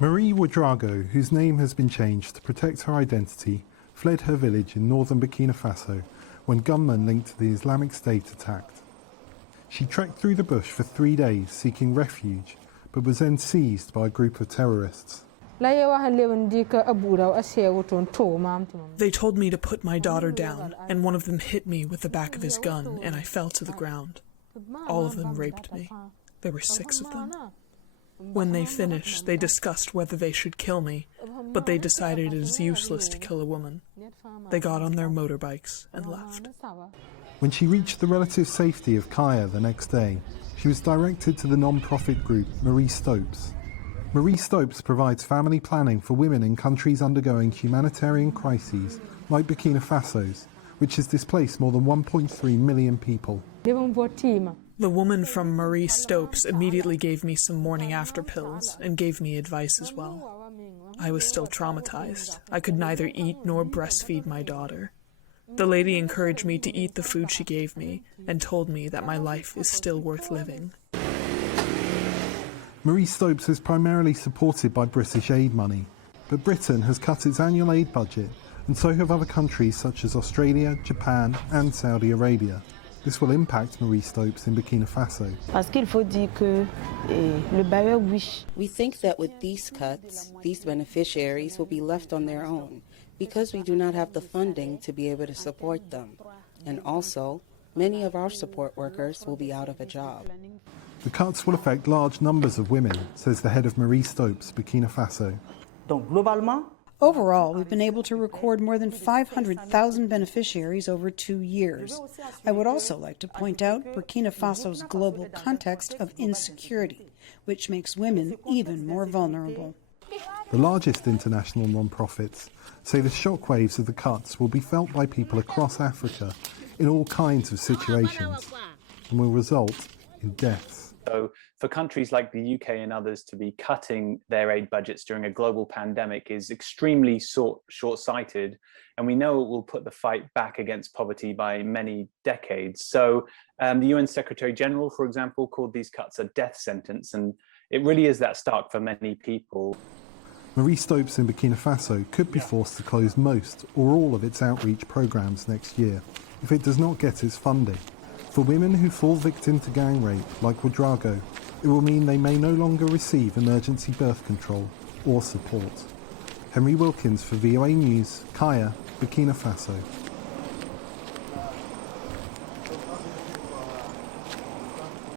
Marie Ouedraogo, whose name has been changed to protect her identity, fled her village in northern Burkina Faso when gunmen linked to the Islamic State attacked. She trekked through the bush for 3 days seeking refuge, but was then seized by a group of terrorists. They told me to put my daughter down, and one of them hit me with the back of his gun, and I fell to the ground. All of them raped me. There were 6 of them. When they finished, they discussed whether they should kill me, but they decided it is useless to kill a woman. They got on their motorbikes and left. When she reached the relative safety of Kaya the next day, she was directed to the non-profit group Marie Stopes. Marie Stopes provides family planning for women in countries undergoing humanitarian crises like Burkina Faso's, which has displaced more than 1.3 million people. The woman from Marie Stopes immediately gave me some morning after pills and gave me advice as well. I was still traumatized. I could neither eat nor breastfeed my daughter. The lady encouraged me to eat the food she gave me and told me that my life is still worth living. Marie Stopes is primarily supported by British aid money, but Britain has cut its annual aid budget, and so have other countries such as Australia, Japan and Saudi Arabia. This will impact Marie Stopes in Burkina Faso. We think that with these cuts, these beneficiaries will be left on their own because we do not have the funding to be able to support them. And also, many of our support workers will be out of a job. The cuts will affect large numbers of women, says the head of Marie Stopes, Burkina Faso. Overall, we've been able to record more than 500,000 beneficiaries over 2 years. I would also like to point out Burkina Faso's global context of insecurity, which makes women even more vulnerable. The largest international non-profits say the shockwaves of the cuts will be felt by people across Africa in all kinds of situations and will result in deaths. So for countries like the UK and others to be cutting their aid budgets during a global pandemic is extremely short-sighted, and we know it will put the fight back against poverty by many decades. So the UN Secretary General, for example, called these cuts a death sentence, and it really is that stark for many people. Marie Stopes in Burkina Faso could be forced to close most or all of its outreach programs next year if it does not get its funding. For women who fall victim to gang rape, like Ouedraogo, it will mean they may no longer receive emergency birth control or support. Henry Wilkins for VOA News, Kaya, Burkina Faso.